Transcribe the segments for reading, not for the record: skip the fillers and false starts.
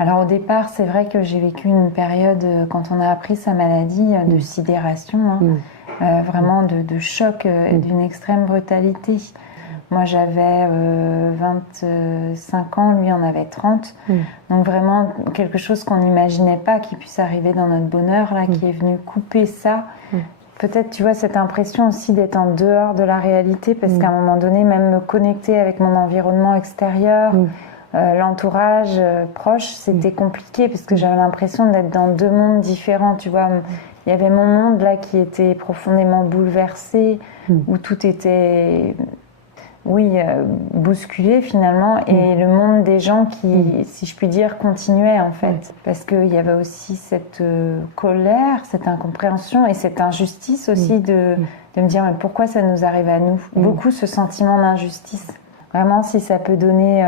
Alors au départ, c'est vrai que j'ai vécu une période, quand on a appris sa maladie, de sidération, vraiment de choc et d'une extrême brutalité. Moi j'avais 25 ans, lui en avait 30. Donc vraiment quelque chose qu'on n'imaginait pas qui puisse arriver dans notre bonheur, là, qui est venu couper ça. Peut-être, tu vois, cette impression aussi d'être en dehors de la réalité, parce qu'à un moment donné, même me connecter avec mon environnement extérieur, l'entourage proche, c'était compliqué, parce que j'avais l'impression d'être dans deux mondes différents, tu vois. Il y avait mon monde, là, qui était profondément bouleversé, où tout était... bousculé finalement, et le monde des gens qui, si je puis dire, continuait en fait. Parce qu'il y avait aussi cette colère, cette incompréhension et cette injustice aussi de me dire mais pourquoi ça nous arrive à nous. Beaucoup ce sentiment d'injustice. Vraiment, si ça peut donner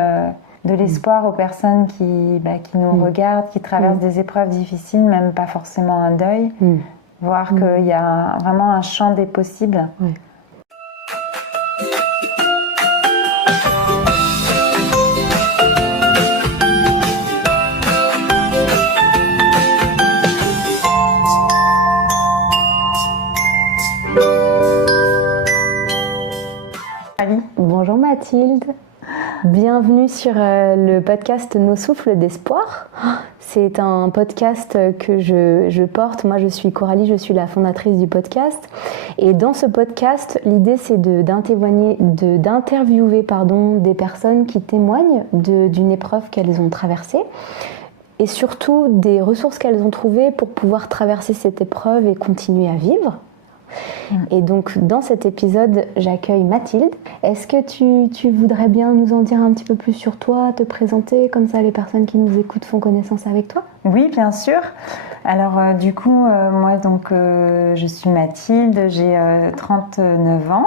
de l'espoir aux personnes qui nous regardent, qui traversent des épreuves difficiles, même pas forcément un deuil, voir qu'il y a vraiment un champ des possibles. Bonjour Mathilde, bienvenue sur le podcast Nos souffles d'espoir. C'est un podcast que je porte. Moi je suis Coralie, je suis la fondatrice du podcast. Et dans ce podcast, l'idée c'est d'interviewer des personnes qui témoignent d'une épreuve qu'elles ont traversée. Et surtout des ressources qu'elles ont trouvées pour pouvoir traverser cette épreuve et continuer à vivre. Et donc dans cet épisode, j'accueille Mathilde. Est-ce que tu voudrais bien nous en dire un petit peu plus sur toi, te présenter, comme ça les personnes qui nous écoutent font connaissance avec toi? Oui, bien sûr. Alors du coup, moi donc je suis Mathilde, j'ai 39 ans.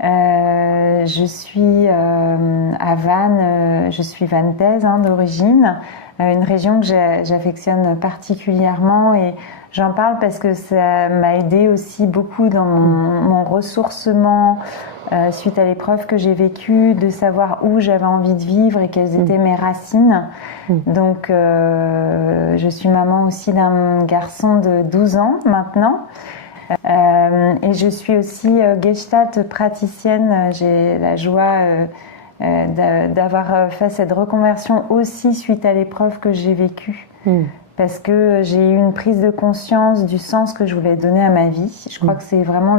Je suis à Vannes, je suis vantaise d'origine, une région que j'affectionne particulièrement, et j'en parle parce que ça m'a aidé aussi beaucoup dans mon ressourcement suite à l'épreuve que j'ai vécue, de savoir où j'avais envie de vivre et quelles étaient mes racines. Donc je suis maman aussi d'un garçon de 12 ans maintenant. Et je suis aussi Gestalt praticienne. J'ai la joie d'avoir fait cette reconversion aussi suite à l'épreuve que j'ai vécue. Parce que j'ai eu une prise de conscience du sens que je voulais donner à ma vie. Je crois que c'est vraiment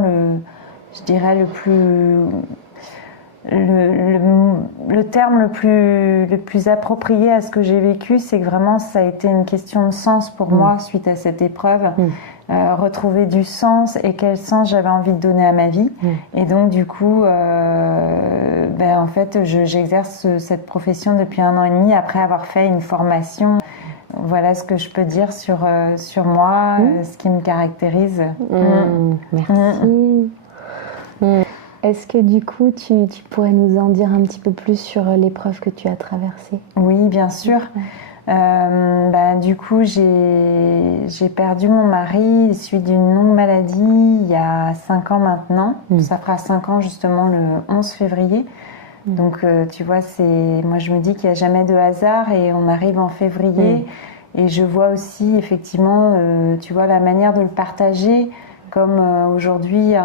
le terme le plus approprié à ce que j'ai vécu, c'est que vraiment ça a été une question de sens pour moi suite à cette épreuve. Retrouver du sens et quel sens j'avais envie de donner à ma vie. Et donc du coup, en fait, j'exerce cette profession depuis 1 an et demi après avoir fait une formation. Voilà ce que je peux dire sur moi, ce qui me caractérise. Merci. Est-ce que du coup, tu pourrais nous en dire un petit peu plus sur l'épreuve que tu as traversée? Oui, bien sûr. Du coup, j'ai perdu mon mari suite d'une longue maladie il y a 5 ans maintenant. Ça fera 5 ans justement le 11 février. Donc tu vois, moi je me dis qu'il n'y a jamais de hasard, et on arrive en février. Et je vois aussi effectivement, tu vois, la manière de le partager. Comme aujourd'hui,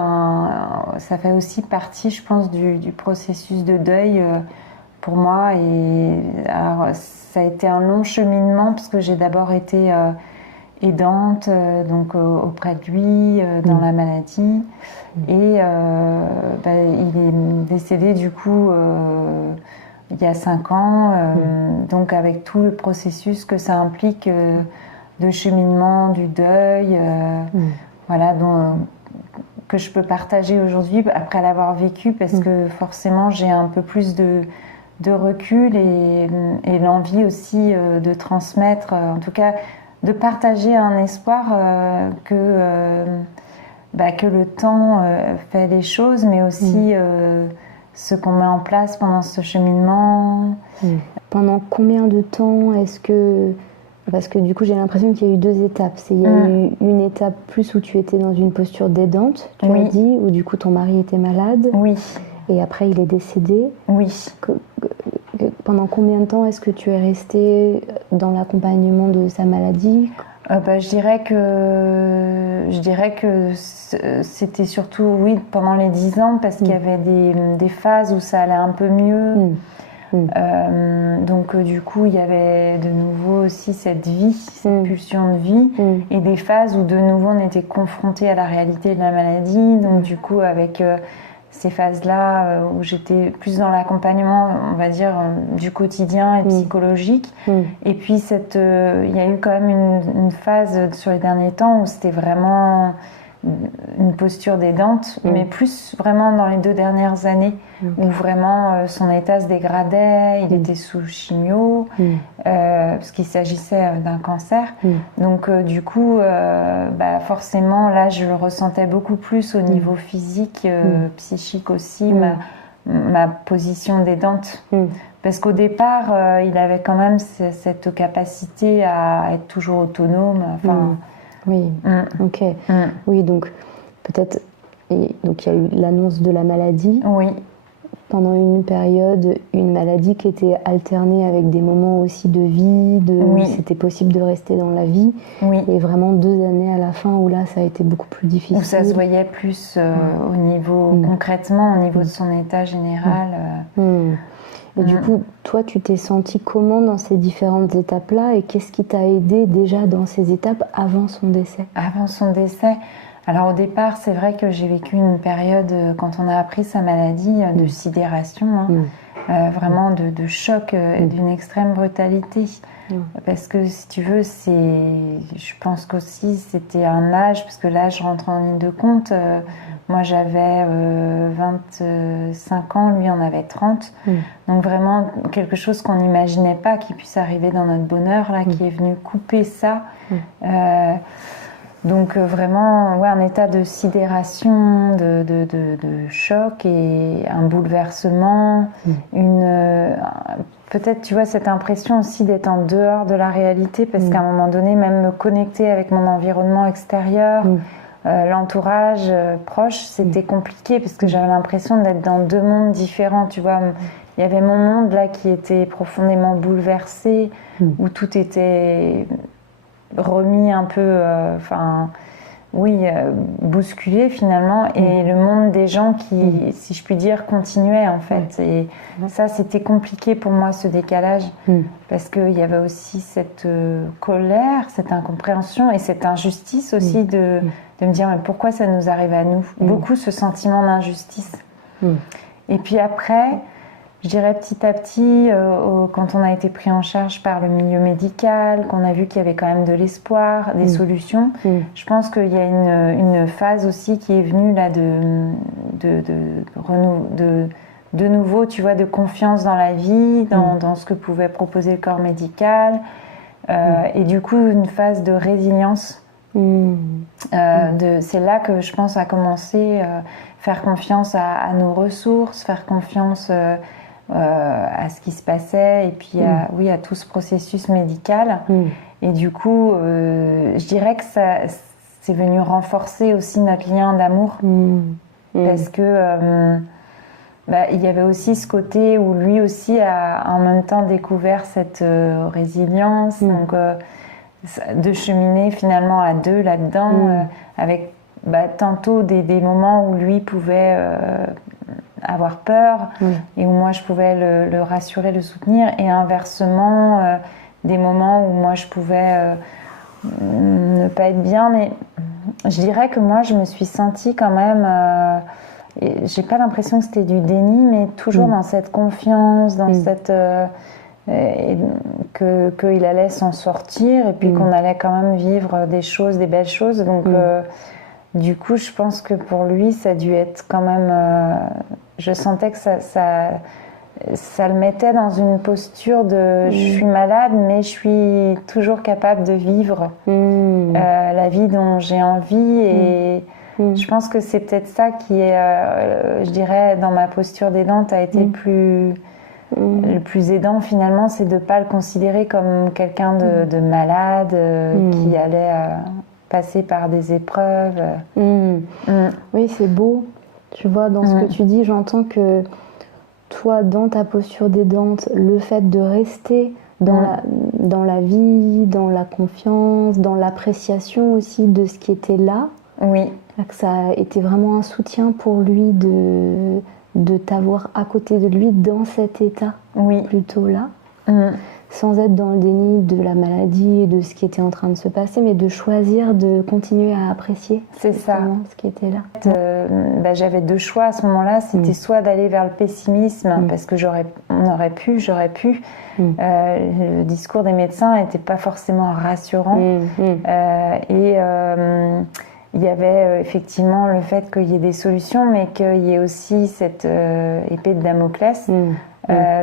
ça fait aussi partie, je pense, du processus de deuil pour moi. Et alors, ça a été un long cheminement, parce que j'ai d'abord été aidante auprès de lui dans la maladie. Et il est décédé du coup il y a 5 ans, donc avec tout le processus que ça implique de cheminement, du deuil. Voilà, que je peux partager aujourd'hui après l'avoir vécu, parce que forcément j'ai un peu plus de recul et l'envie aussi de transmettre, en tout cas de partager un espoir que le temps fait les choses, mais aussi ce qu'on met en place pendant ce cheminement. Pendant combien de temps est-ce que... Parce que du coup, j'ai l'impression qu'il y a eu 2 étapes. Il y a eu une étape plus où tu étais dans une posture d'aidante, tu as dit, où du coup ton mari était malade. Oui. Et après, il est décédé. Oui. Pendant combien de temps est-ce que tu es restée dans l'accompagnement de sa maladie? Je dirais que c'était surtout, oui, pendant les 10 ans, parce qu'il y avait des phases où ça allait un peu mieux. Donc du coup, il y avait de nouveau aussi cette vie, cette pulsion de vie, et des phases où de nouveau on était confronté à la réalité de la maladie. Donc du coup, avec ces phases-là où j'étais plus dans l'accompagnement, on va dire, du quotidien et psychologique. Et puis il y a eu quand même une phase sur les derniers temps où c'était vraiment une posture d'aidante, mais plus vraiment dans les 2 dernières années, où vraiment son état se dégradait, il était sous chimio, parce qu'il s'agissait d'un cancer. Donc du coup, forcément, là, je le ressentais beaucoup plus au niveau physique, psychique aussi, ma position d'aidante. Parce qu'au départ, il avait quand même cette capacité à être toujours autonome. Oui, ok. Oui, donc peut-être. Donc il y a eu l'annonce de la maladie. Oui. Pendant une période, une maladie qui était alternée avec des moments aussi de vie, c'était possible de rester dans la vie. Oui. Et vraiment 2 années à la fin où là, ça a été beaucoup plus difficile. Où ça se voyait plus au niveau, concrètement, au niveau de son état général. Et du coup, toi, tu t'es sentie comment dans ces différentes étapes-là et qu'est-ce qui t'a aidé déjà dans ces étapes avant son décès? Avant son décès, alors au départ, c'est vrai que j'ai vécu une période, quand on a appris sa maladie, de sidération, vraiment de choc et d'une extrême brutalité. Parce que si tu veux, je pense qu'aussi c'était un âge, parce que là je rentre en ligne de compte, moi j'avais 25 ans, lui en avait 30, donc vraiment quelque chose qu'on n'imaginait pas qui puisse arriver dans notre bonheur, là, qui est venu couper ça. Donc vraiment, un état de sidération, de choc et un bouleversement, peut-être, tu vois, cette impression aussi d'être en dehors de la réalité, parce qu'à un moment donné, même me connecter avec mon environnement extérieur, l'entourage proche, c'était compliqué, parce que j'avais l'impression d'être dans 2 mondes différents, tu vois. Il y avait mon monde là qui était profondément bouleversé, où tout était remis un peu, bousculé finalement, et le monde des gens qui, si je puis dire, continuait en fait. Et ça, c'était compliqué pour moi, ce décalage, parce qu'il y avait aussi cette colère, cette incompréhension et cette injustice aussi de me dire mais pourquoi ça nous arrive à nous, beaucoup ce sentiment d'injustice. Et puis après, je dirais petit à petit, quand on a été pris en charge par le milieu médical, qu'on a vu qu'il y avait quand même de l'espoir, des solutions, je pense qu'il y a une phase aussi qui est venue là de nouveau, tu vois, de confiance dans la vie, dans ce que pouvait proposer le corps médical, et du coup une phase de résilience. C'est là que je pense a commencé faire confiance à nos ressources, faire confiance à ce qui se passait, et puis à tout ce processus médical. Et du coup, je dirais que c'est venu renforcer aussi notre lien d'amour, parce que il y avait aussi ce côté où lui aussi a en même temps découvert cette résilience, donc de cheminer finalement à 2 là-dedans, avec tantôt des moments où lui pouvait avoir peur, et où moi je pouvais le rassurer, le soutenir, et inversement des moments où moi je pouvais ne pas être bien. Mais je dirais que moi je me suis sentie quand même, j'ai pas l'impression que c'était du déni, mais toujours dans cette confiance, dans cette qu'il allait s'en sortir, et puis qu'on allait quand même vivre des choses, des belles choses. Donc du coup, je pense que pour lui, ça a dû être quand même... je sentais que ça le mettait dans une posture de je suis malade, mais je suis toujours capable de vivre la vie dont j'ai envie. Et je pense que c'est peut-être ça qui est, je dirais, dans ma posture d'aidante, a été le plus aidant finalement, c'est de ne pas le considérer comme quelqu'un de malade qui allait... passer par des épreuves. Oui, c'est beau. Tu vois, dans ce que tu dis, j'entends que toi, dans ta posture d'aidante, le fait de rester dans la vie, dans la confiance, dans l'appréciation aussi de ce qui était là, oui. que ça a été vraiment un soutien pour lui de t'avoir à côté de lui dans cet état, plutôt là, sans être dans le déni de la maladie et de ce qui était en train de se passer, mais de choisir de continuer à apprécier ce qui était là. J'avais 2 choix à ce moment-là, c'était soit d'aller vers le pessimisme, parce que j'aurais pu. Le discours des médecins n'était pas forcément rassurant. Il y avait effectivement le fait qu'il y ait des solutions, mais qu'il y ait aussi cette épée de Damoclès.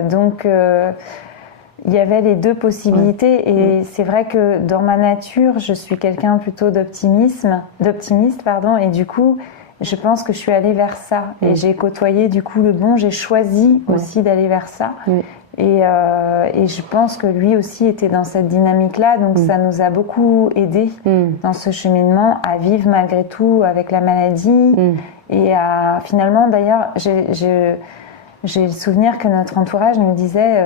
Donc, il y avait les 2 possibilités. Et c'est vrai que dans ma nature, je suis quelqu'un plutôt d'optimiste, et du coup, je pense que je suis allée vers ça. Et j'ai côtoyé du coup le bon, j'ai choisi aussi d'aller vers ça. Et je pense que lui aussi était dans cette dynamique-là, donc ça nous a beaucoup aidés dans ce cheminement à vivre malgré tout avec la maladie. Et finalement, d'ailleurs, j'ai le souvenir que notre entourage nous disait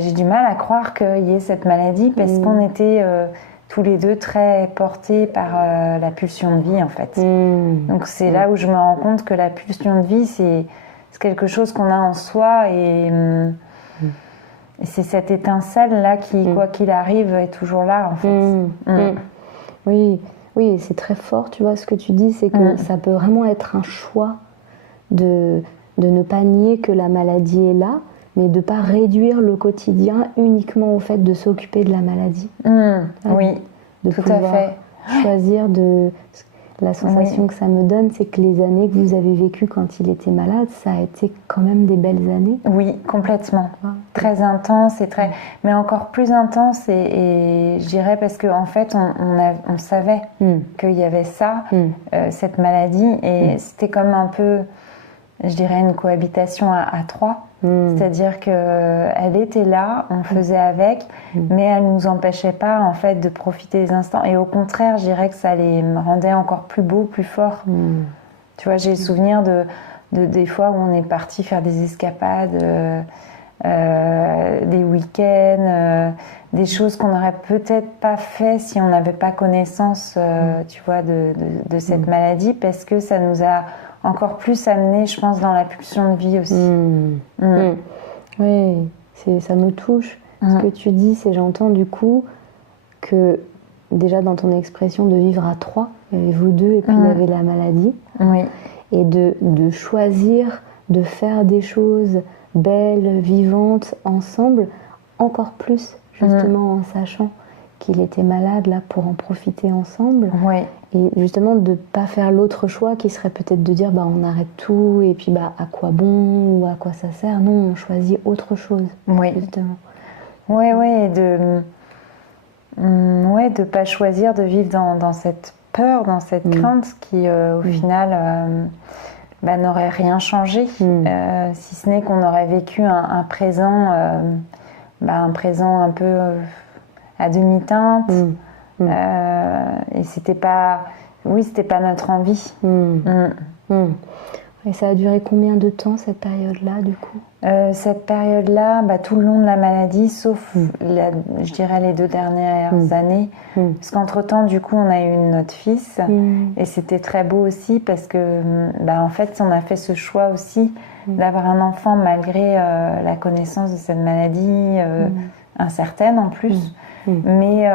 j'ai du mal à croire qu'il y ait cette maladie parce qu'on était tous les 2 très portés par la pulsion de vie en fait. Donc c'est là où je me rends compte que la pulsion de vie c'est quelque chose qu'on a en soi et c'est cette étincelle là qui quoi qu'il arrive est toujours là en fait. Oui, c'est très fort, tu vois ce que tu dis, c'est que ça peut vraiment être un choix de ne pas nier que la maladie est là, mais de ne pas réduire le quotidien uniquement au fait de s'occuper de la maladie. Oui, de tout à fait. Choisir de... La sensation que ça me donne, c'est que les années que vous avez vécues quand il était malade, ça a été quand même des belles années. Oui, complètement. Très intense et très... Mais encore plus intense et je dirais parce qu'en fait, on savait qu'il y avait ça, cette maladie, et c'était comme un peu... Je dirais une cohabitation à 3, c'est-à-dire qu'elle était là, on faisait avec, mais elle ne nous empêchait pas en fait de profiter des instants. Et au contraire, je dirais que ça les rendait encore plus beaux, plus forts. Tu vois, j'ai le souvenir de des fois où on est parti faire des escapades, des week-ends, des choses qu'on n'aurait peut-être pas fait si on n'avait pas connaissance, tu vois, de cette maladie, parce que ça nous a encore plus amené, je pense, dans la pulsion de vie aussi. Oui, ça me touche. Ce que tu dis, c'est j'entends du coup que déjà dans ton expression de vivre à 3, il y avait vous 2 et puis il y avait la maladie. Et de choisir de faire des choses belles, vivantes, ensemble, encore plus justement en sachant qu'il était malade là pour en profiter ensemble. Et justement de ne pas faire l'autre choix qui serait peut-être de dire on arrête tout et puis à quoi bon ou à quoi ça sert. Non, on choisit autre chose. Justement. Et de pas choisir de vivre dans cette peur, dans cette crainte qui au final n'aurait rien changé, si ce n'est qu'on aurait vécu un présent un peu à demi-teinte. Et c'était pas notre envie. Et ça a duré combien de temps cette période-là du coup? Cette période-là, tout le long de la maladie, sauf je dirais les 2 dernières années, parce qu'entre-temps du coup on a eu notre fils et c'était très beau aussi parce que en fait on a fait ce choix aussi d'avoir un enfant malgré la connaissance de cette maladie incertaine en plus. Mais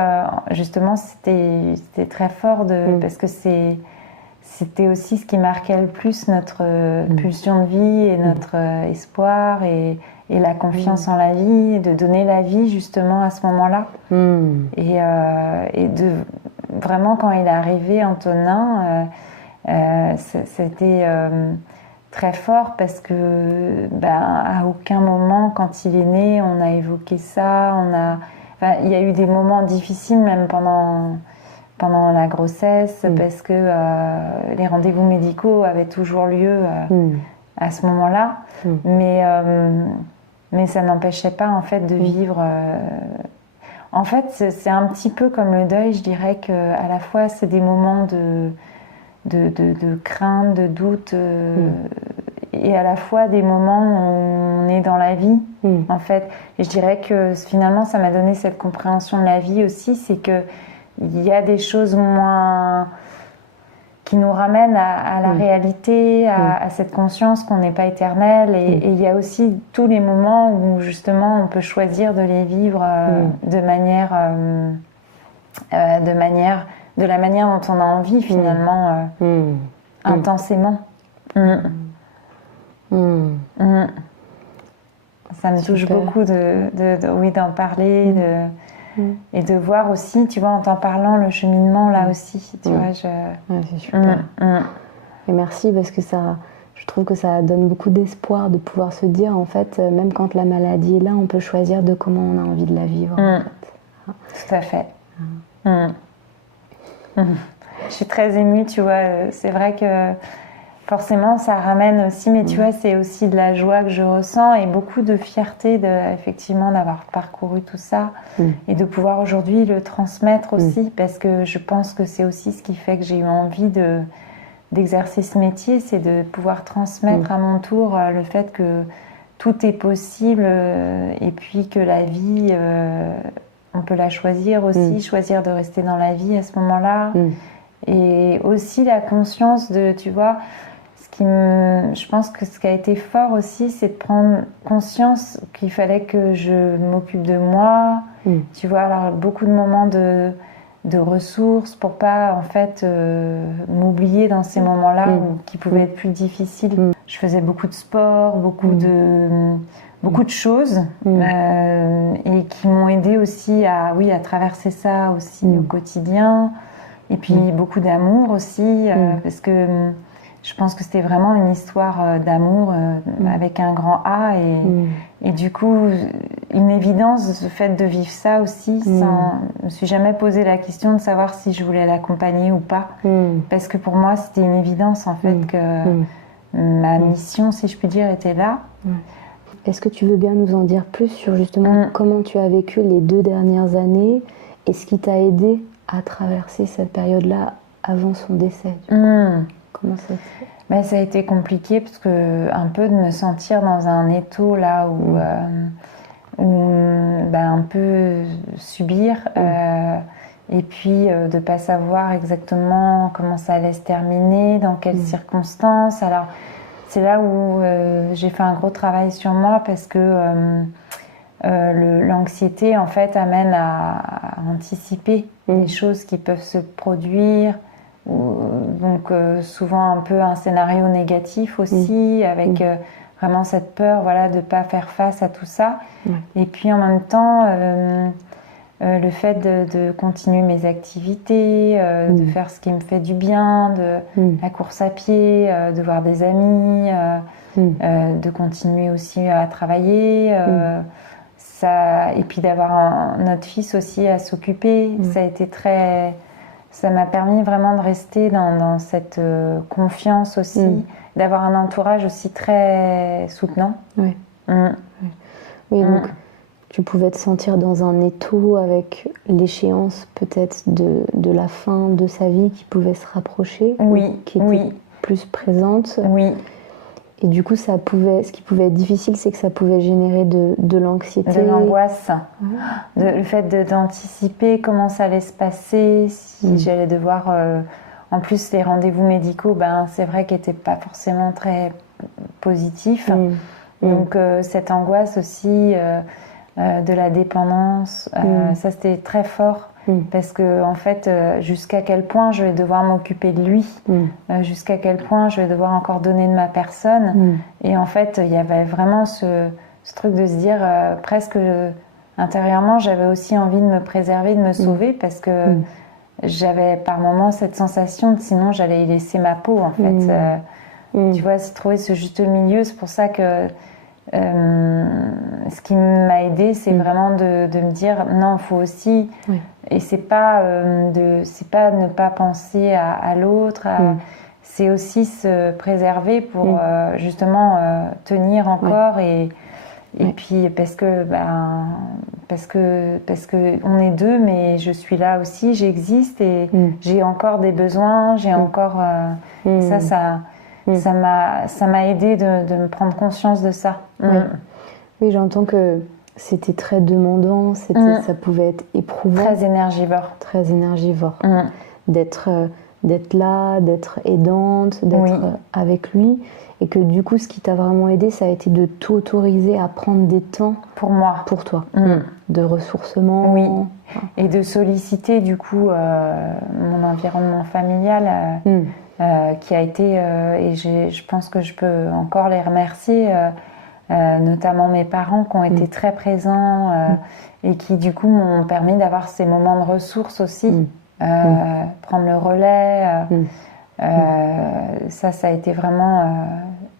justement c'était très fort parce que c'était aussi ce qui marquait le plus notre pulsion de vie et notre espoir et la confiance en la vie, et de donner la vie justement à ce moment-là. Et de vraiment quand il est arrivé, Antonin, c'était très fort parce que à aucun moment quand il est né on a évoqué ça. Il y a eu des moments difficiles même pendant la grossesse parce que les rendez-vous médicaux avaient toujours lieu à ce moment-là, mais ça n'empêchait pas en fait de vivre. En fait, c'est un petit peu comme le deuil, je dirais qu'à la fois c'est des moments de crainte, de doute, et à la fois des moments où on est dans la vie, en fait. Et je dirais que finalement, ça m'a donné cette compréhension de la vie aussi, c'est que il y a des choses moins qui nous ramènent à la réalité, à cette conscience qu'on n'est pas éternel. Et il y a aussi tous les moments où justement on peut choisir de les vivre de la manière dont on a envie finalement, intensément. Ça me touche beaucoup d'en parler, et de voir aussi, tu vois, en t'en parlant, le cheminement là aussi, tu vois. C'est super. Et merci parce que je trouve que ça donne beaucoup d'espoir de pouvoir se dire, en fait, même quand la maladie est là, on peut choisir de comment on a envie de la vivre. En fait. Tout à fait. Je suis très émue, tu vois. C'est vrai que forcément, ça ramène aussi, mais tu vois, c'est aussi de la joie que je ressens et beaucoup de fierté, effectivement, d'avoir parcouru tout ça et de pouvoir aujourd'hui le transmettre aussi, parce que je pense que c'est aussi ce qui fait que j'ai eu envie d'exercer ce métier, c'est de pouvoir transmettre à mon tour le fait que tout est possible et puis que la vie, on peut la choisir aussi, choisir de rester dans la vie à ce moment-là. Et aussi la conscience de, tu vois, je pense que ce qui a été fort aussi, c'est de prendre conscience qu'il fallait que je m'occupe de moi. Tu vois, alors beaucoup de moments de ressources pour pas en fait m'oublier dans ces moments-là qui pouvaient être plus difficiles. Je faisais beaucoup de sport, beaucoup de choses et qui m'ont aidé aussi à traverser ça aussi au quotidien. Et puis beaucoup d'amour aussi parce que je pense que c'était vraiment une histoire d'amour avec un grand A et du coup une évidence, le fait de vivre ça aussi je me suis jamais posé la question de savoir si je voulais l'accompagner ou pas parce que pour moi c'était une évidence en fait que ma mission, si je puis dire, était là. Est-ce que tu veux bien nous en dire plus sur justement comment tu as vécu les 2 dernières années et ce qui t'a aidé à traverser cette période-là avant son décès? Comment ça s'est fait? Ça a été compliqué parce que un peu de me sentir dans un étau là où un peu subir et puis de pas savoir exactement comment ça allait se terminer, dans quelles circonstances. Alors c'est là où j'ai fait un gros travail sur moi parce que l'anxiété en fait amène à anticiper des choses qui peuvent se produire. Donc souvent un peu un scénario négatif aussi avec vraiment cette peur de ne pas faire face à tout ça et puis en même temps le fait de continuer mes activités, de faire ce qui me fait du bien, la course à pied, de voir des amis, de continuer aussi à travailler et puis d'avoir notre fils aussi à s'occuper. Ça a été ça m'a permis vraiment de rester dans cette confiance aussi, d'avoir un entourage aussi très soutenant. Oui, donc tu pouvais te sentir dans un étau avec l'échéance peut-être de la fin de sa vie qui pouvait se rapprocher, qui était plus présente. Oui. Et du coup, ce qui pouvait être difficile, c'est que ça pouvait générer de l'anxiété. De l'angoisse. Le fait d'anticiper comment ça allait se passer, si j'allais devoir... en plus, les rendez-vous médicaux, c'est vrai qu'ils n'étaient pas forcément très positifs. Donc, cette angoisse aussi de la dépendance, ça, c'était très fort. Parce que en fait, jusqu'à quel point je vais devoir m'occuper de lui, jusqu'à quel point je vais devoir encore donner de ma personne. Et en fait, il y avait vraiment ce truc de se dire presque intérieurement, j'avais aussi envie de me préserver, de me sauver, parce que j'avais par moments cette sensation de sinon j'allais y laisser ma peau en fait. Tu vois, c'est trouver ce juste milieu. C'est pour ça que ce qui m'a aidée, c'est vraiment de me dire non, il faut aussi et c'est pas ne pas penser à l'autre, c'est aussi se préserver pour justement tenir encore et puis parce que on est deux, mais je suis là aussi, j'existe et j'ai encore des besoins, j'ai encore ça m'a aidé de me prendre conscience de ça. Oui, j'entends que c'était très demandant, ça pouvait être éprouvant. Très énergivore. Très énergivore. D'être là, d'être aidante, d'être avec lui. Et que du coup, ce qui t'a vraiment aidé, ça a été de t'autoriser à prendre des temps pour moi. Pour toi. De ressourcement. Oui. Et de solliciter du coup mon environnement familial qui a été... et je pense que je peux encore les remercier... notamment mes parents qui ont été très présents et qui du coup m'ont permis d'avoir ces moments de ressources aussi, prendre le relais. Ça a été vraiment...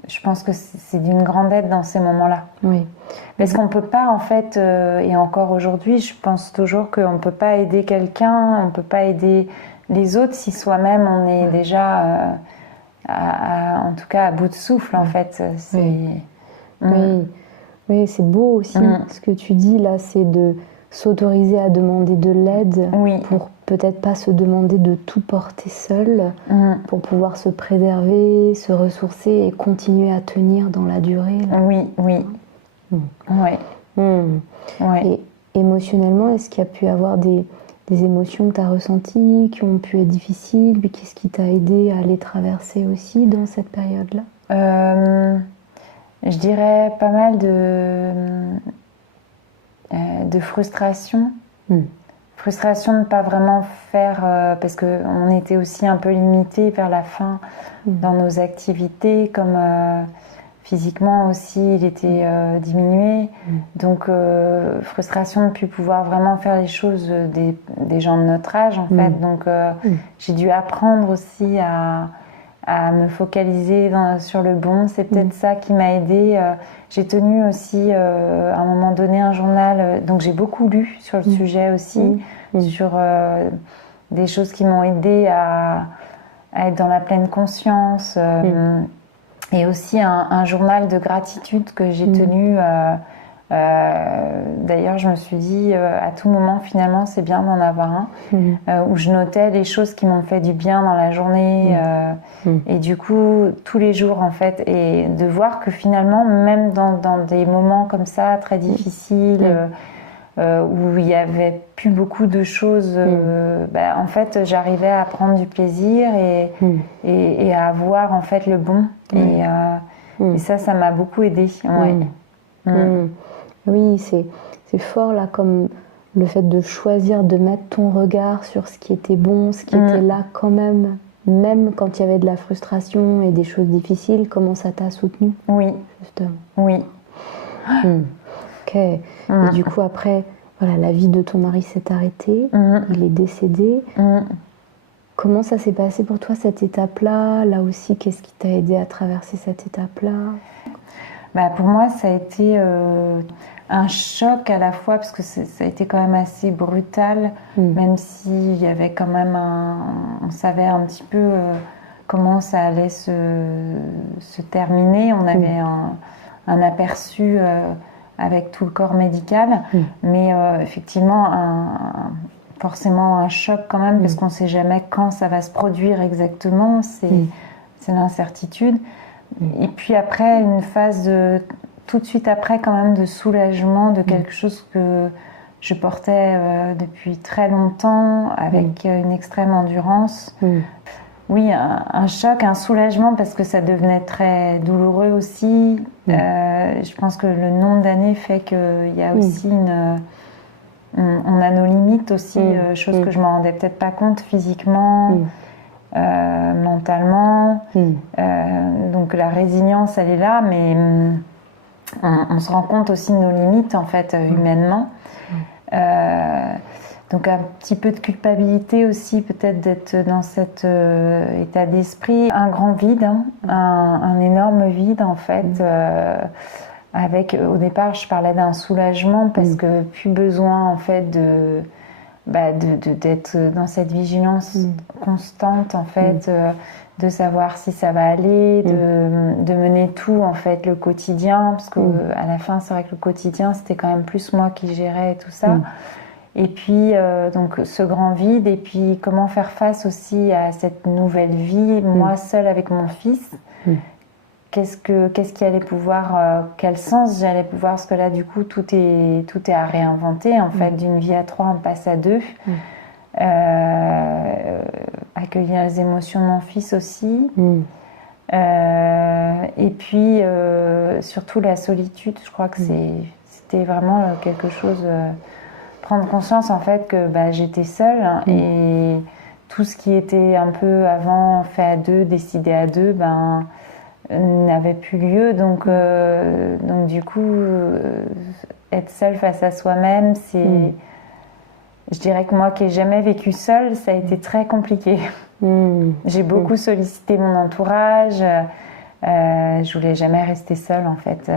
je pense que c'est d'une grande aide dans ces moments-là. Oui. Parce qu'on ne peut pas en fait, et encore aujourd'hui, je pense toujours qu'on ne peut pas aider quelqu'un, on ne peut pas aider les autres si soi-même on est déjà, en tout cas, à bout de souffle en fait. Oui, c'est beau aussi ce que tu dis là, c'est de s'autoriser à demander de l'aide pour peut-être pas se demander de tout porter seul, pour pouvoir se préserver, se ressourcer et continuer à tenir dans la durée. Là. Et émotionnellement, est-ce qu'il y a pu avoir des émotions que tu as ressenties, qui ont pu être difficiles, puis qu'est-ce qui t'a aidé à les traverser aussi dans cette période-là? Je dirais pas mal de frustration. Frustration de ne pas vraiment faire, parce qu'on était aussi un peu limité vers la fin dans nos activités, comme physiquement aussi il était diminué. Donc frustration de ne plus pouvoir vraiment faire les choses des gens de notre âge en fait. Donc j'ai dû apprendre aussi à me focaliser sur le bon. C'est peut-être ça qui m'a aidée. J'ai tenu aussi à un moment donné un journal, donc j'ai beaucoup lu sur le sujet aussi, sur des choses qui m'ont aidée à être dans la pleine conscience, et aussi un journal de gratitude que j'ai tenu. D'ailleurs, je me suis dit, à tout moment, finalement, c'est bien d'en avoir un, où je notais les choses qui m'ont fait du bien dans la journée, et du coup, tous les jours, en fait, et de voir que finalement, même dans des moments comme ça, très difficiles, où il n'y avait plus beaucoup de choses, en fait, j'arrivais à prendre du plaisir et à avoir, en fait, le bon. Et ça m'a beaucoup aidée. Oui, c'est fort là, comme le fait de choisir de mettre ton regard sur ce qui était bon, ce qui était là quand même quand il y avait de la frustration et des choses difficiles, comment ça t'a soutenu? Oui. Justement. Oui. Ok. Et du coup, après, voilà, la vie de ton mari s'est arrêtée, il est décédé. Comment ça s'est passé pour toi, cette étape-là? Là aussi, qu'est-ce qui t'a aidé à traverser cette étape-là? Pour moi, ça a été un choc à la fois, parce que ça a été quand même assez brutal, même s'il y avait quand même on savait un petit peu comment ça allait se terminer. On avait un aperçu avec tout le corps médical, mais effectivement, forcément un choc quand même, parce qu'on ne sait jamais quand ça va se produire exactement, c'est l'incertitude. Et puis après, une phase tout de suite après quand même de soulagement de quelque chose que je portais depuis très longtemps, avec une extrême endurance. Oui, un choc, un soulagement, parce que ça devenait très douloureux aussi. Je pense que le nombre d'années fait qu'il y a aussi on a nos limites aussi, chose que je ne me rendais peut-être pas compte physiquement. Mentalement, donc la résilience elle est là, mais on se rend compte aussi de nos limites en fait humainement, donc un petit peu de culpabilité aussi peut-être d'être dans cet état d'esprit, un grand vide, un énorme vide en fait, avec au départ je parlais d'un soulagement parce que plus besoin en fait d'être dans cette vigilance constante en fait, de savoir si ça va aller, de mener tout en fait, le quotidien, parce que à la fin c'est vrai que le quotidien c'était quand même plus moi qui gérais tout ça, et puis donc ce grand vide, et puis comment faire face aussi à cette nouvelle vie, moi seule avec mon fils, qu'est-ce qui allait pouvoir, quel sens j'allais pouvoir, parce que là du coup tout est à réinventer en fait, d'une vie à 3 on passe à 2. Accueillir les émotions de mon fils aussi. Et puis surtout la solitude, je crois que c'était vraiment quelque chose, prendre conscience en fait que j'étais seule et tout ce qui était un peu avant fait à 2, décidé à 2, n'avait plus lieu. Donc du coup, être seule face à soi-même, c'est... Je dirais que moi qui n'ai jamais vécu seule, ça a été très compliqué. J'ai beaucoup sollicité mon entourage. Je voulais jamais rester seule en fait.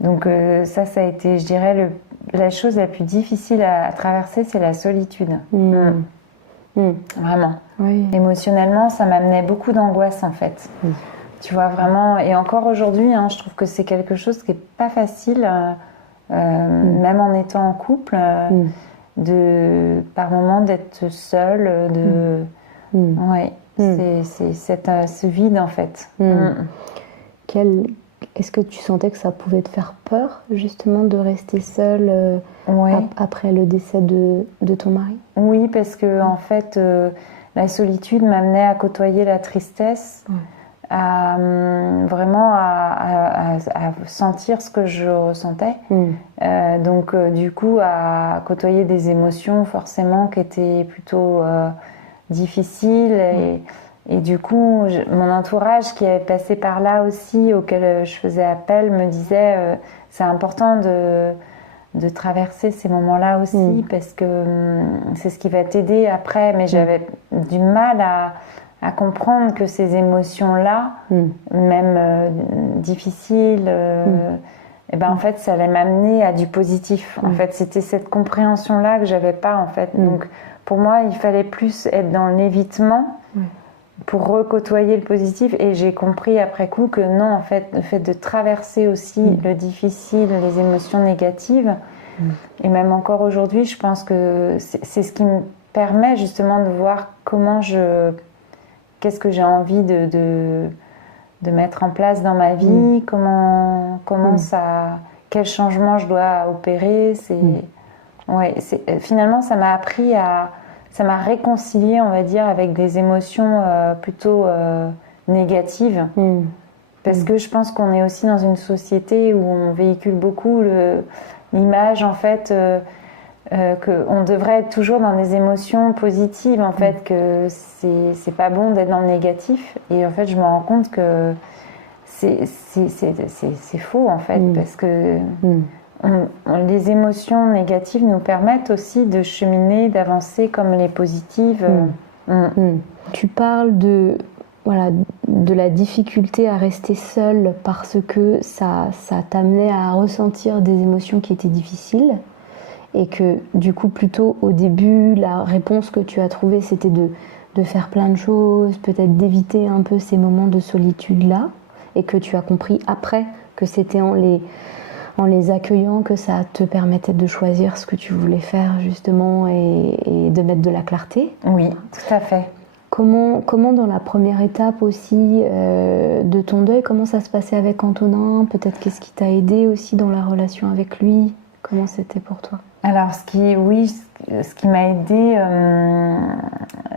Donc ça a été, je dirais, la chose la plus difficile à traverser, c'est la solitude. Vraiment. Oui. Émotionnellement, ça m'amenait beaucoup d'angoisse en fait. Tu vois, vraiment. Et encore aujourd'hui, je trouve que c'est quelque chose qui n'est pas facile, même en étant en couple. Par moment d'être seule, c'est ce vide en fait. Est-ce que tu sentais que ça pouvait te faire peur justement de rester seule après le décès de ton mari? Oui, parce que en fait la solitude m'amenait à côtoyer la tristesse, à sentir ce que je ressentais. Donc du coup à côtoyer des émotions forcément qui étaient plutôt difficiles et du coup mon entourage qui avait passé par là aussi, auquel je faisais appel, me disait c'est important de traverser ces moments-là aussi parce que c'est ce qui va t'aider après. Mais j'avais du mal à comprendre que ces émotions-là, même difficiles, en fait, ça allait m'amener à du positif. En fait, c'était cette compréhension-là que j'avais pas, en fait. Donc, pour moi, il fallait plus être dans l'évitement pour recôtoyer le positif. Et j'ai compris après coup que non, en fait, le fait de traverser aussi le difficile, les émotions négatives, et même encore aujourd'hui, je pense que c'est ce qui me permet justement de voir qu'est-ce que j'ai envie de mettre en place dans ma vie, quel changement je dois opérer. Finalement, ça m'a appris ça m'a réconcilié, on va dire, avec des émotions plutôt négatives. Parce que je pense qu'on est aussi dans une société où on véhicule beaucoup l'image, en fait, qu'on devrait être toujours dans des émotions positives, en fait, que c'est pas bon d'être dans le négatif. Et en fait, je me rends compte que c'est faux, en fait, parce que les émotions négatives nous permettent aussi de cheminer, d'avancer comme les positives. Tu parles de la difficulté à rester seule parce que ça t'amenait à ressentir des émotions qui étaient difficiles et que du coup plutôt au début la réponse que tu as trouvée c'était de faire plein de choses, peut-être d'éviter un peu ces moments de solitude là, et que tu as compris après que c'était en les accueillant que ça te permettait de choisir ce que tu voulais faire justement et de mettre de la clarté. Oui, tout à fait. Comment dans la première étape aussi de ton deuil, comment ça se passait avec Antonin? Peut-être qu'est-ce qui t'a aidé aussi dans la relation avec lui? Comment c'était pour toi? Alors, ce qui m'a aidée,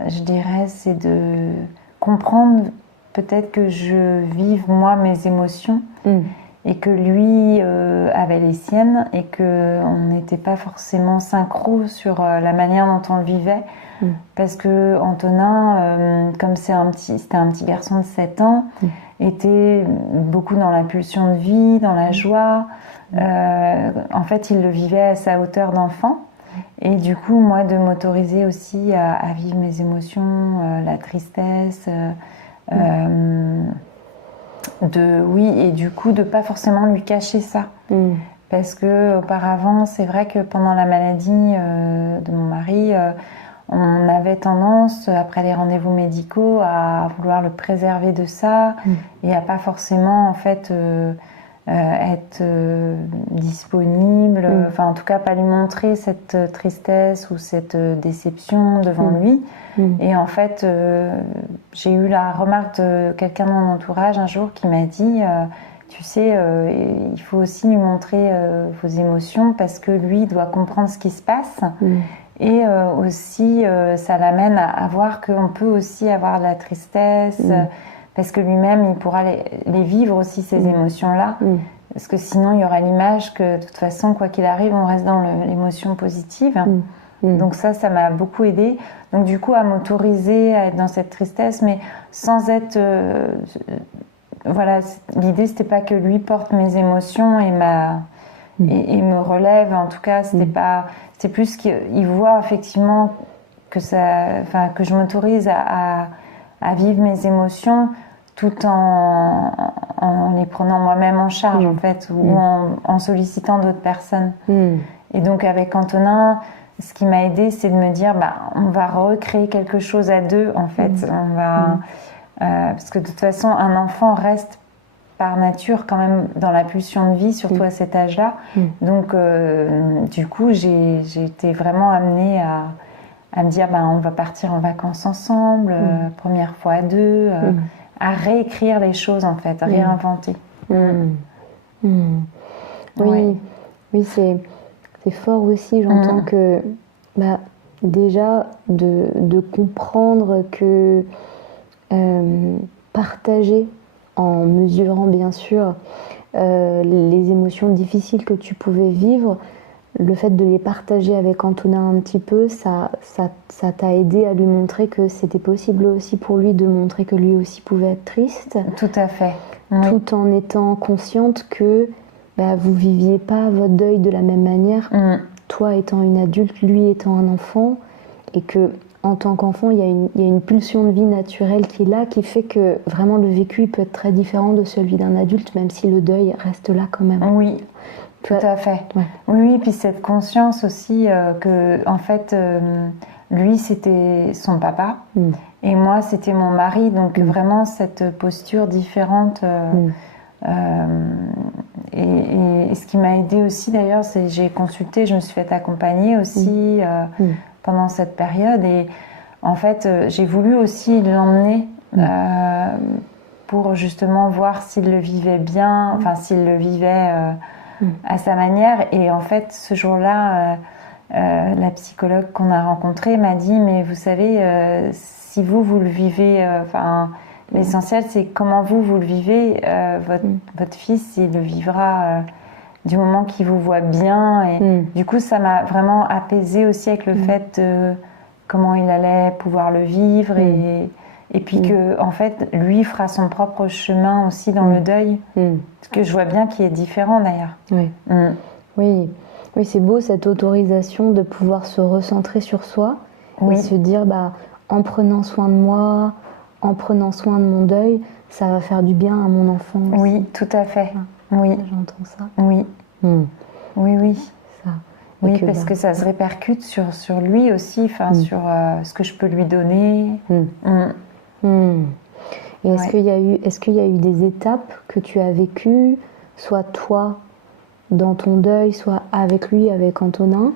je dirais, c'est de comprendre peut-être que je vive moi mes émotions et que lui avait les siennes et qu'on n'était pas forcément synchro sur la manière dont on le vivait. Parce que Antonin, comme c'était un petit garçon de 7 ans, était beaucoup dans la pulsion de vie, dans la joie. En fait, il le vivait à sa hauteur d'enfant. Et du coup, moi, de m'autoriser aussi à vivre mes émotions, la tristesse, et du coup, de pas forcément lui cacher ça. Parce que auparavant, c'est vrai que pendant la maladie de mon mari, on avait tendance, après les rendez-vous médicaux, à vouloir le préserver de ça et à pas forcément, en fait, être disponible, enfin en tout cas pas lui montrer cette tristesse ou cette déception devant lui. Et en fait, j'ai eu la remarque de quelqu'un de mon entourage un jour qui m'a dit tu sais, il faut aussi lui montrer vos émotions parce que lui doit comprendre ce qui se passe. Et aussi, ça l'amène à voir qu'on peut aussi avoir de la tristesse, parce que lui-même, il pourra les vivre aussi, ces émotions-là. Parce que sinon, il y aura l'image que, de toute façon, quoi qu'il arrive, on reste dans l'émotion positive. Donc ça m'a beaucoup aidée. Donc du coup, à m'autoriser à être dans cette tristesse, mais sans être... voilà, l'idée, c'était pas que lui porte mes émotions et me relève. En tout cas, c'était pas... C'est plus qu'il voit effectivement que je m'autorise à vivre mes émotions tout en les prenant moi-même en charge, en fait, ou en sollicitant d'autres personnes. Et donc, avec Antonin, ce qui m'a aidée, c'est de me dire, on va recréer quelque chose à deux, en fait. On va, parce que de toute façon, un enfant reste par nature quand même dans la pulsion de vie, surtout à cet âge-là. Donc, du coup, j'ai été vraiment amenée à me dire, on va partir en vacances ensemble, première fois à deux, à réécrire les choses, en fait, à réinventer. Oui, c'est fort aussi, j'entends que déjà de comprendre que partager en mesurant bien sûr les émotions difficiles que tu pouvais vivre, le fait de les partager avec Antonin un petit peu, ça t'a aidé à lui montrer que c'était possible aussi pour lui de montrer que lui aussi pouvait être triste. Tout à fait. Tout en étant consciente que vous viviez pas votre deuil de la même manière, toi étant une adulte, lui étant un enfant, et que en tant qu'enfant, il y a une pulsion de vie naturelle qui est là, qui fait que vraiment le vécu peut être très différent de celui d'un adulte, même si le deuil reste là quand même. Oui, tout à fait. Ouais. Oui, puis cette conscience aussi que, en fait, lui, c'était son papa, et moi, c'était mon mari, donc vraiment cette posture différente. Et ce qui m'a aidée aussi, d'ailleurs, c'est j'ai consulté, je me suis fait accompagner aussi pendant cette période, et en fait j'ai voulu aussi l'emmener pour justement voir s'il le vivait bien, enfin s'il le vivait à sa manière. Et en fait ce jour-là la psychologue qu'on a rencontrée m'a dit, mais vous savez, si vous le vivez, l'essentiel c'est comment vous le vivez, votre fils il le vivra du moment qu'il vous voit bien. Et du coup, ça m'a vraiment apaisée aussi avec le fait de comment il allait pouvoir le vivre. Et puis que, en fait, lui fera son propre chemin aussi dans le deuil. Parce que je vois bien qu'il est différent d'ailleurs. Oui, c'est beau cette autorisation de pouvoir se recentrer sur soi et se dire, en prenant soin de moi, en prenant soin de mon deuil, ça va faire du bien à mon enfant aussi. Oui, tout à fait. Oui. J'entends ça. Oui. Oui. Ça. Oui, parce que ça se répercute sur lui aussi, sur ce que je peux lui donner. Et est-ce qu'il y a eu des étapes que tu as vécues, soit toi dans ton deuil, soit avec lui, avec Antonin,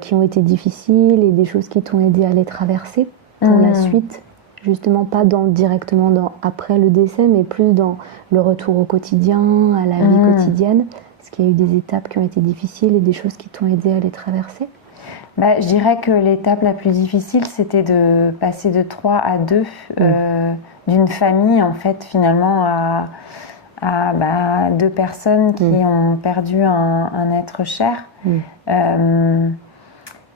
qui ont été difficiles, et des choses qui t'ont aidé à les traverser pour la suite? Justement, pas directement après le décès, mais plus dans le retour au quotidien, à la vie quotidienne. Est-ce qu'il y a eu des étapes qui ont été difficiles et des choses qui t'ont aidé à les traverser? Je dirais que l'étape la plus difficile, c'était de passer de 3 à 2, d'une famille, en fait, finalement, à 2 personnes qui ont perdu un être cher.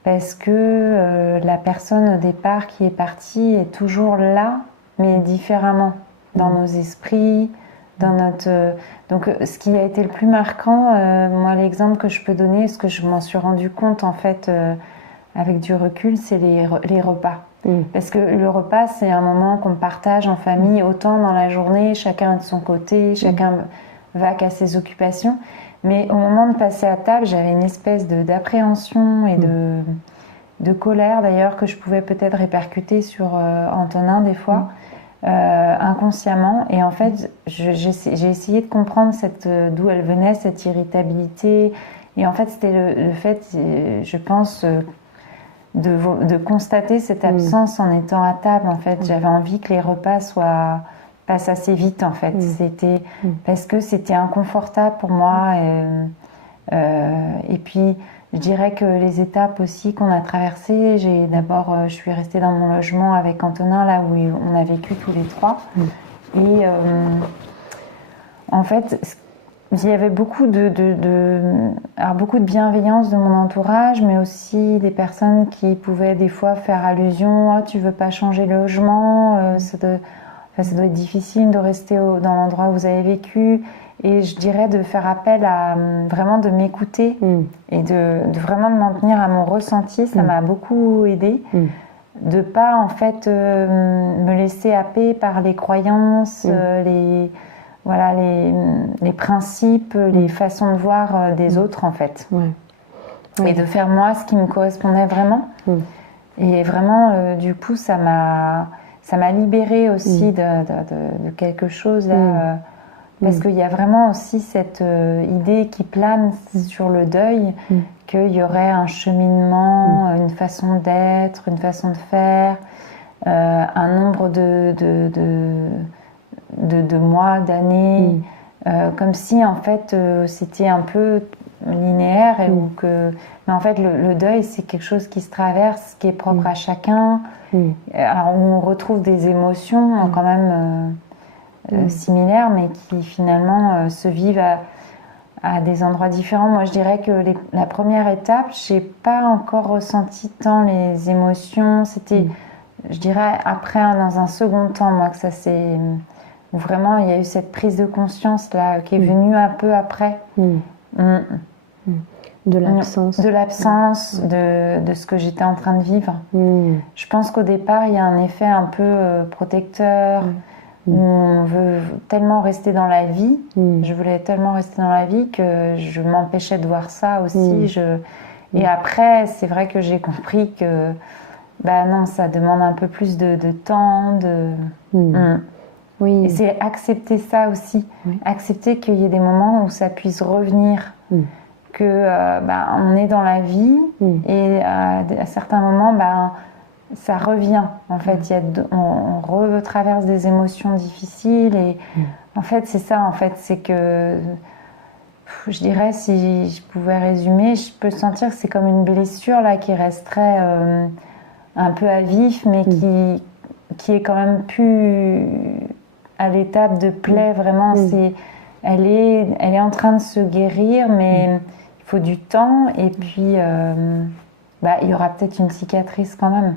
Parce que la personne au départ qui est partie est toujours là, mais différemment, dans nos esprits, dans notre... Donc ce qui a été le plus marquant, moi l'exemple que je peux donner, ce que je m'en suis rendu compte en fait avec du recul, c'est les repas. Parce que le repas, c'est un moment qu'on partage en famille, autant dans la journée, chacun de son côté, chacun va qu'à ses occupations. Mais au moment de passer à table, j'avais une espèce d'appréhension et de colère d'ailleurs que je pouvais peut-être répercuter sur Antonin des fois, inconsciemment. Et en fait, j'ai essayé de comprendre d'où elle venait, cette irritabilité. Et en fait, c'était le fait, je pense, de constater cette absence en étant à table. En fait, j'avais envie que les repas passent assez vite. En fait, c'était parce que c'était inconfortable pour moi. Et puis, je dirais que les étapes aussi qu'on a traversées, je suis restée dans mon logement avec Antonin, là où on a vécu tous les trois. Et en fait, il y avait beaucoup beaucoup de bienveillance de mon entourage, mais aussi des personnes qui pouvaient des fois faire allusion « Oh, tu veux pas changer le logement ça doit être difficile de rester dans l'endroit où vous avez vécu. » Et je dirais de faire appel à vraiment de m'écouter et de vraiment de m'en tenir à mon ressenti. Ça m'a beaucoup aidée. De pas en fait me laisser happer par les croyances, les principes, les façons de voir des autres en fait. Et de faire moi ce qui me correspondait vraiment. Et vraiment, du coup, ça m'a libérée aussi de quelque chose là. Parce qu'il y a vraiment aussi cette idée qui plane sur le deuil, qu'il y aurait un cheminement, une façon d'être, une façon de faire, un nombre de mois, d'années, comme si en fait c'était un peu linéaire. Mais en fait le deuil c'est quelque chose qui se traverse, qui est propre à chacun. Alors on retrouve des émotions quand même similaires, mais qui finalement se vivent à des endroits différents. Moi, je dirais que la première étape, j'ai pas encore ressenti tant les émotions. C'était, je dirais, après, dans un second temps, moi, que ça s'est... Où vraiment, il y a eu cette prise de conscience, là, qui est venue un peu après. De l'absence. De l'absence, de ce que j'étais en train de vivre. Je pense qu'au départ, il y a un effet un peu protecteur, où on veut tellement rester dans la vie. Je voulais tellement rester dans la vie que je m'empêchais de voir ça aussi. Et après, c'est vrai que j'ai compris que non, ça demande un peu plus de temps. Et c'est accepter ça aussi. Accepter qu'il y ait des moments où ça puisse revenir. Que on est dans la vie et à certains moments, ça revient. En fait, on retraverse des émotions difficiles et en fait, c'est ça. En fait, c'est que je dirais, si je pouvais résumer, je peux sentir que c'est comme une blessure là qui resterait un peu à vif, mais qui est quand même plus à l'étape de plaie. Vraiment, elle est en train de se guérir, mais il faut du temps et puis. Il y aura peut-être une cicatrice quand même.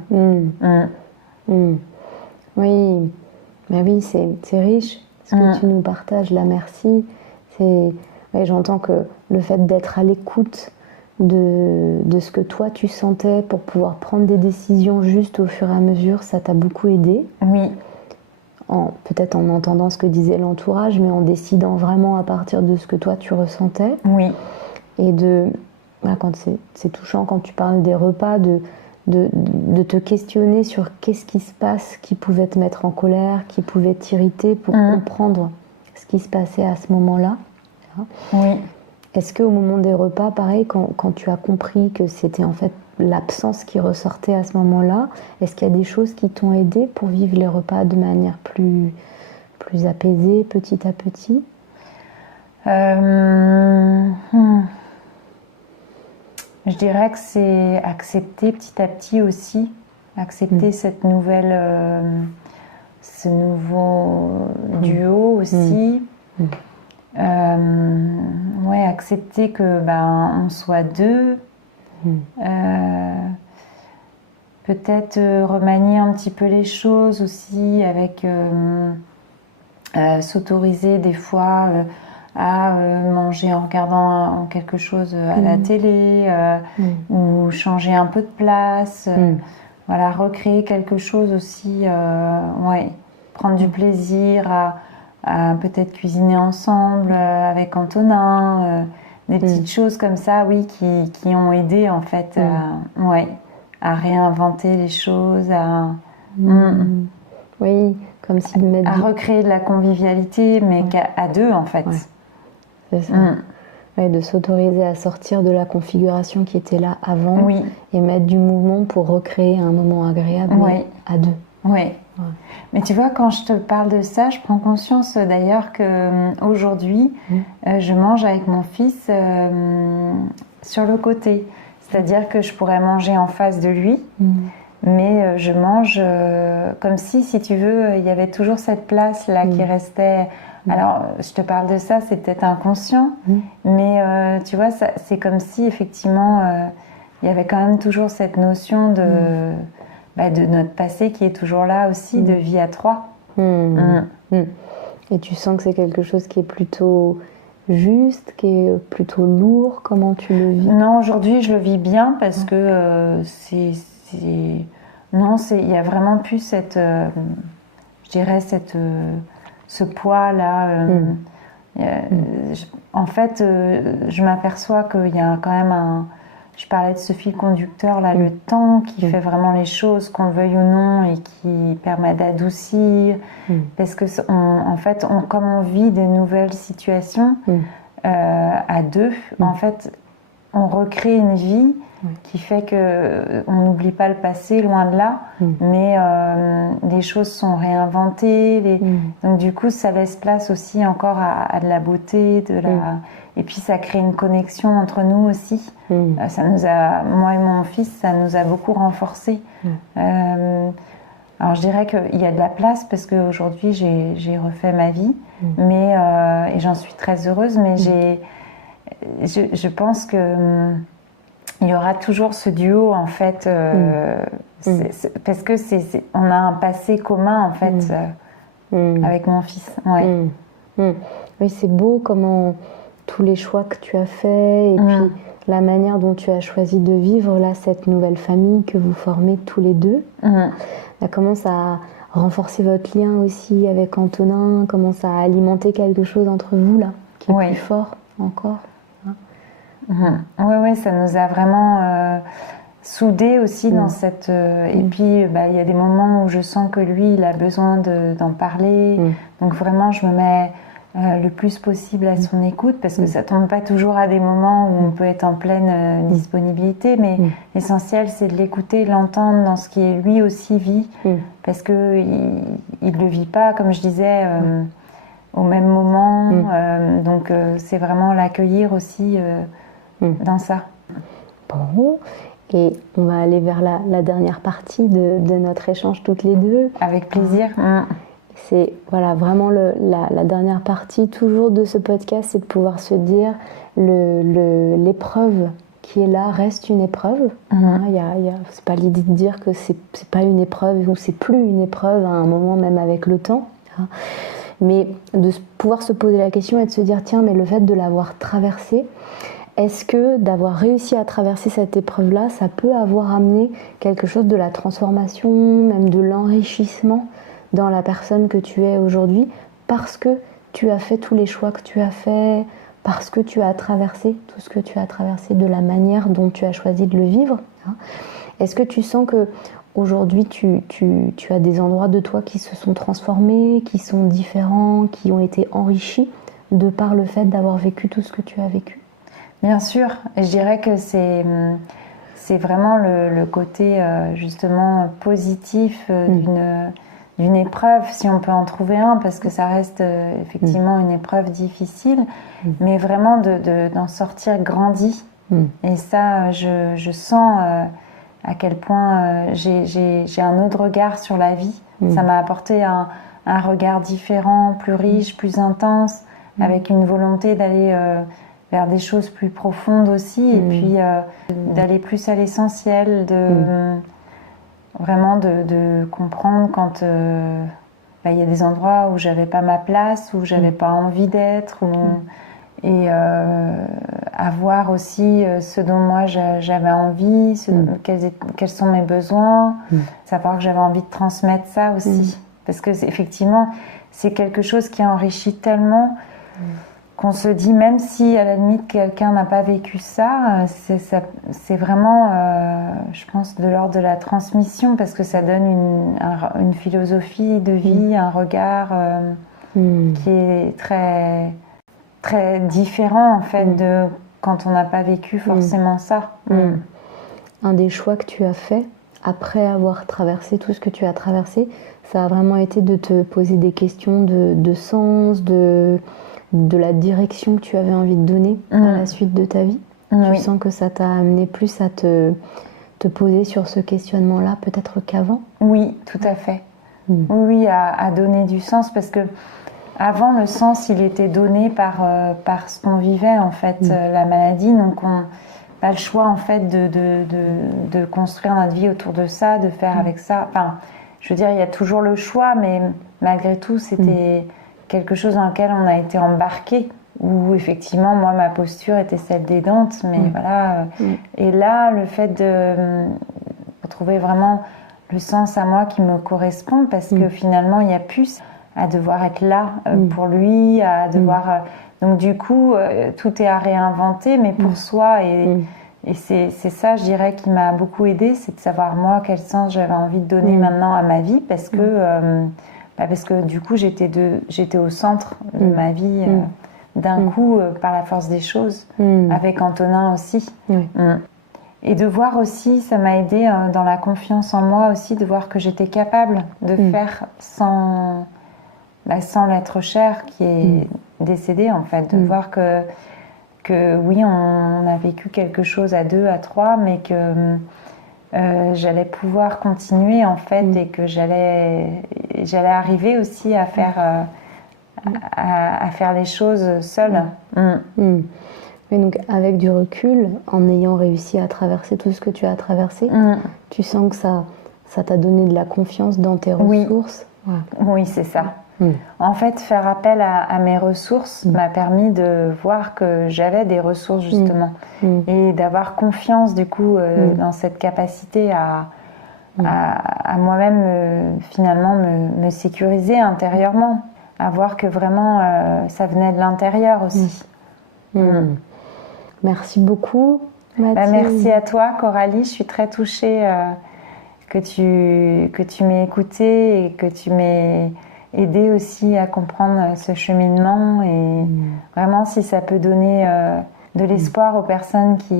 Oui, mais oui, c'est riche ce que tu nous partages là, merci. J'entends que le fait d'être à l'écoute de ce que toi tu sentais pour pouvoir prendre des décisions justes au fur et à mesure, ça t'a beaucoup aidé. Oui. Peut-être en entendant ce que disait l'entourage, mais en décidant vraiment à partir de ce que toi tu ressentais. Oui. Et quand c'est touchant quand tu parles des repas, de te questionner sur qu'est-ce qui se passe, qui pouvait te mettre en colère, qui pouvait t'irriter pour comprendre ce qui se passait à ce moment-là. Oui. Est-ce qu'au moment des repas, pareil, quand tu as compris que c'était en fait l'absence qui ressortait à ce moment-là, est-ce qu'il y a des choses qui t'ont aidé pour vivre les repas de manière plus apaisée, petit à petit ? Je dirais que c'est accepter petit à petit aussi, accepter cette nouvelle, ce nouveau duo aussi. Accepter que on soit deux. Peut-être remanier un petit peu les choses aussi avec s'autoriser des fois à manger en regardant quelque chose à la télé ou changer un peu de place, recréer quelque chose aussi, prendre du plaisir à peut-être cuisiner ensemble avec Antonin, des petites choses comme ça, qui ont aidé en fait à réinventer les choses. Oui, Comme si de mettre à recréer de la convivialité, mais à deux en fait. Ouais. C'est ça. Ouais, de s'autoriser à sortir de la configuration qui était là avant et mettre du mouvement pour recréer un moment agréable à deux. Oui. Ouais. Mais tu vois, quand je te parle de ça, je prends conscience d'ailleurs qu'aujourd'hui, je mange avec mon fils sur le côté. C'est-à-dire que je pourrais manger en face de lui, mais je mange comme si tu veux, il y avait toujours cette place-là qui restait. Alors, je te parle de ça, c'est peut-être inconscient, mais tu vois, c'est comme si effectivement, il y avait quand même toujours cette notion de notre passé qui est toujours là aussi, de vie à trois. Et tu sens que c'est quelque chose qui est plutôt juste, qui est plutôt lourd? Comment tu le vis? Non, aujourd'hui je le vis bien parce que non, il y a vraiment plus cette, je dirais ce poids là. En fait, je m'aperçois qu'il y a quand même je parlais de ce fil conducteur là, le temps qui fait vraiment les choses, qu'on le veuille ou non, et qui permet d'adoucir. Parce que en fait, comme on vit des nouvelles situations à deux, en fait, on recrée une vie qui fait que on n'oublie pas le passé, loin de là, mais les choses sont réinventées. Donc du coup, ça laisse place aussi encore à de la beauté, et puis ça crée une connexion entre nous aussi. Ça nous a, moi et mon fils, ça nous a beaucoup renforcés. Alors je dirais qu'il y a de la place parce qu'aujourd'hui j'ai refait ma vie, mais et j'en suis très heureuse, mais je pense que il y aura toujours ce duo en fait, parce que on a un passé commun en fait avec mon fils. Oui, c'est beau comment tous les choix que tu as faits et puis la manière dont tu as choisi de vivre là cette nouvelle famille que vous formez tous les deux. Ça commence à renforcer votre lien aussi avec Antonin, commence à alimenter quelque chose entre vous là qui est plus fort encore. Oui, ça nous a vraiment soudés aussi dans cette... et puis, il y a des moments où je sens que lui, il a besoin d'en parler. Donc vraiment, je me mets le plus possible à son écoute, parce que ça tombe pas toujours à des moments où on peut être en pleine disponibilité, mais l'essentiel, c'est de l'écouter, l'entendre dans ce qui lui aussi vit, parce qu'il ne le vit pas, comme je disais... au même moment, donc c'est vraiment l'accueillir aussi dans ça. Bon, et on va aller vers la dernière partie de notre échange toutes les deux. Avec plaisir. C'est voilà, vraiment la dernière partie toujours de ce podcast, c'est de pouvoir se dire l'épreuve qui est là reste une épreuve. C'est pas l'idée de dire que c'est pas une épreuve ou c'est plus une épreuve à un moment, même avec le temps. Mais de pouvoir se poser la question et de se dire tiens, mais le fait de l'avoir traversé, est-ce que d'avoir réussi à traverser cette épreuve-là, ça peut avoir amené quelque chose de la transformation, même de l'enrichissement dans la personne que tu es aujourd'hui, parce que tu as fait tous les choix que tu as fait, parce que tu as traversé tout ce que tu as traversé de la manière dont tu as choisi de le vivre. Est-ce que tu sens que aujourd'hui, tu as des endroits de toi qui se sont transformés, qui sont différents, qui ont été enrichis de par le fait d'avoir vécu tout ce que tu as vécu? Bien sûr, je dirais que c'est vraiment le côté justement positif d'une épreuve, si on peut en trouver un, parce que ça reste effectivement une épreuve difficile, mais vraiment d'en sortir grandi. Et ça, je sens à quel point j'ai un autre regard sur la vie. Ça m'a apporté un regard différent, plus riche, plus intense, avec une volonté d'aller vers des choses plus profondes aussi, et puis d'aller plus à l'essentiel, vraiment de comprendre quand il y a des endroits où j'avais pas ma place, où j'avais pas envie d'être, et avoir aussi ce dont moi j'avais envie, quels sont mes besoins, savoir que j'avais envie de transmettre ça aussi, parce que effectivement c'est quelque chose qui enrichit tellement qu'on se dit, même si à la limite quelqu'un n'a pas vécu ça, c'est vraiment, je pense, de l'ordre de la transmission, parce que ça donne une philosophie de vie, un regard qui est très, très différent en fait de quand on n'a pas vécu forcément ça. Un des choix que tu as fait après avoir traversé tout ce que tu as traversé, ça a vraiment été de te poser des questions de sens, de la direction que tu avais envie de donner à la suite de ta vie. Tu sens que ça t'a amené plus à te poser sur ce questionnement-là peut-être qu'avant? Oui, tout à fait. Oui, à donner du sens, parce que avant, le sens, il était donné par ce qu'on vivait, en fait, la maladie. Donc, on a le choix, en fait, de construire notre vie autour de ça, de faire avec ça. Enfin, je veux dire, il y a toujours le choix, mais malgré tout, c'était quelque chose dans lequel on a été embarqué, où effectivement, moi, ma posture était celle d'aidante, mais voilà. Et là, le fait de retrouver vraiment le sens à moi qui me correspond, parce que finalement, il n'y a plus à devoir être là pour lui, à devoir... donc du coup, tout est à réinventer, mais pour soi. Et c'est ça, je dirais, qui m'a beaucoup aidée, c'est de savoir, moi, quel sens j'avais envie de donner maintenant à ma vie, parce que du coup, j'étais au centre de ma vie d'un coup, par la force des choses, avec Antonin aussi. Et de voir aussi, ça m'a aidée dans la confiance en moi aussi, de voir que j'étais capable de faire sans l'être cher qui est décédé, en fait, de voir que oui, on a vécu quelque chose à 2, à 3, mais que j'allais pouvoir continuer, en fait, et que j'allais arriver aussi à faire, à faire les choses seule. Et donc, avec du recul, en ayant réussi à traverser tout ce que tu as traversé, tu sens que ça t'a donné de la confiance dans tes ressources? Oui, c'est ça. En fait, faire appel à mes ressources m'a permis de voir que j'avais des ressources, justement, et d'avoir confiance, du coup, dans cette capacité à moi-même, finalement, me sécuriser intérieurement, à voir que vraiment, ça venait de l'intérieur aussi. Merci beaucoup, Mathilde. Merci à toi, Coralie. Je suis très touchée que tu m'aies écoutée et que tu m'aies aidé aussi à comprendre ce cheminement. Et vraiment, si ça peut donner de l'espoir aux personnes qui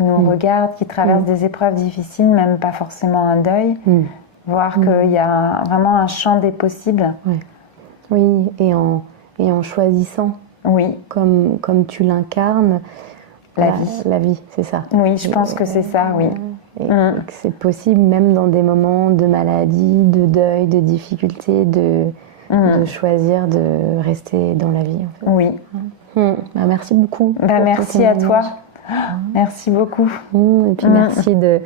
nous regardent, qui traversent des épreuves difficiles, même pas forcément un deuil, voir qu'il y a vraiment un champ des possibles. Oui, et en choisissant, comme tu l'incarnes, la vie, c'est ça. Oui, je pense que c'est ça, oui. Et que c'est possible, même dans des moments de maladie, de deuil, de difficulté, de choisir de rester dans la vie. En fait. Oui. Merci beaucoup. Merci à toi. Merci beaucoup. Et puis merci de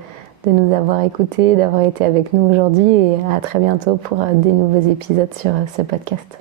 nous avoir écoutés, d'avoir été avec nous aujourd'hui, et à très bientôt pour des nouveaux épisodes sur ce podcast.